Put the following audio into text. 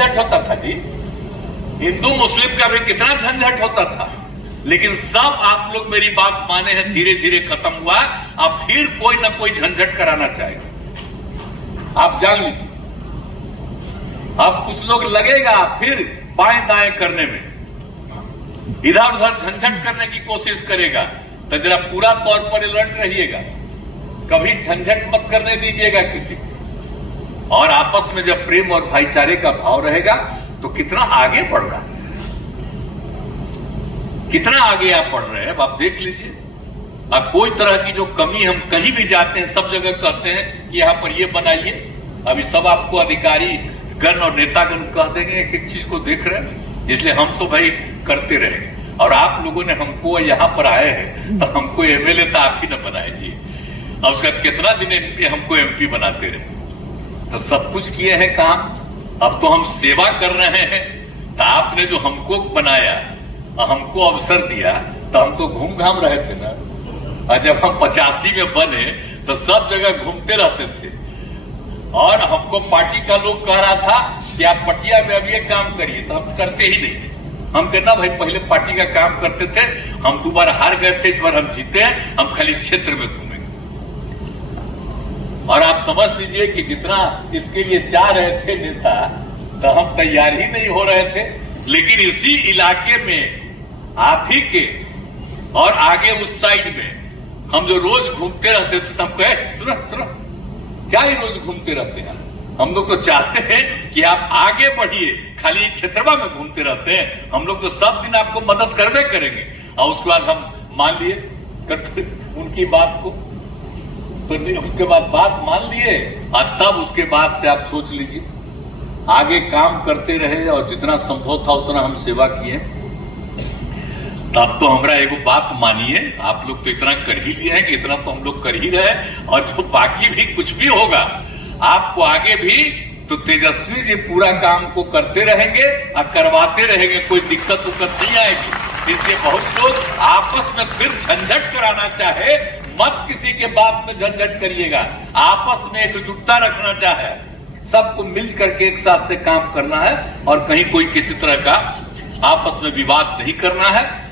झंझट होता था जी, हिंदू मुस्लिम का भी कितना झंझट होता था, लेकिन सब आप लोग मेरी बात माने हैं, धीरे धीरे खत्म हुआ। अब फिर कोई ना कोई झंझट कराना चाहेगा, आप जान लीजिए। अब कुछ लोग लगेगा फिर बाएं दाएं करने में, इधर उधर झंझट करने की कोशिश करेगा, तो जरा पूरा तौर पर अलर्ट रहिएगा, कभी झंझट मत करने दीजिएगा किसी को। और आपस में जब प्रेम और भाईचारे का भाव रहेगा तो कितना आगे बढ़ रहा है, कितना आगे आप बढ़ रहे हैं, अब आप देख लीजिए। अब कोई तरह की जो कमी, हम कहीं भी जाते हैं सब जगह कहते हैं कि यहां पर ये बनाइए, अभी सब आपको अधिकारी गण और नेतागण कह देंगे, एक एक चीज को देख रहे हैं, इसलिए हम तो भाई करते रहेंगे। और आप लोगों ने हमको यहां पर आए हैं तो हमको एमएलए तो आप ही न बनाए जी, और उसके बाद कितना दिन एमपी हमको एमपी बनाते रहे, तो सब कुछ किए हैं काम। अब तो हम सेवा कर रहे हैं, तो आपने जो हमको बनाया, हमको अवसर दिया, तो हम तो घूम घाम रहे थे ना। और जब हम 85 में बने तो सब जगह घूमते रहते थे, और हमको पार्टी का लोग कह रहा था कि आप पटिया में अब ये काम करिए, तो हम करते ही नहीं थे। हम कहना भाई पहले पार्टी का काम करते थे, हम 2 बार हार गए थे, इस बार हम जीते हैं, हम खाली क्षेत्र में घूमेंगे। और आप समझ लीजिए कि जितना इसके लिए चाह रहे थे नेता, तो हम तैयार ही नहीं हो रहे थे। लेकिन इसी इलाके में आप ही के और आगे उस साइड में हम जो रोज घूमते रहते थे, तो हम कहे सुनो क्या ही रोज घूमते रहते हैं, हम लोग तो चाहते हैं कि आप आगे बढ़िए, खाली क्षेत्र में घूमते रहते हैं, हम लोग तो सब दिन आपको मदद करवे करेंगे। और उसके बाद हम मान लिए उनकी बात को, तो उसके बाद बात मान लिए, और तब उसके बाद से आप सोच लीजिए आगे काम करते रहे, और जितना संभव था उतना हम सेवा किए। तब तो हमरा एगो बात मानिए, आप लोग तो इतना कर ही लिए हैं कि इतना तो हम लोग कर ही रहे, और जो बाकी भी कुछ भी होगा आपको आगे भी, तो तेजस्वी जी पूरा काम को करते रहेंगे और करवाते रहेंगे, कोई दिक्कत उक्कत नहीं आएगी। इसलिए बहुत लोग आपस में फिर झंझट कराना चाहे, मत किसी के बात में झंझट करिएगा, आपस में एकजुटता रखना चाहे, सबको मिल करके एक साथ से काम करना है, और कहीं कोई किसी तरह का आपस में विवाद नहीं करना है।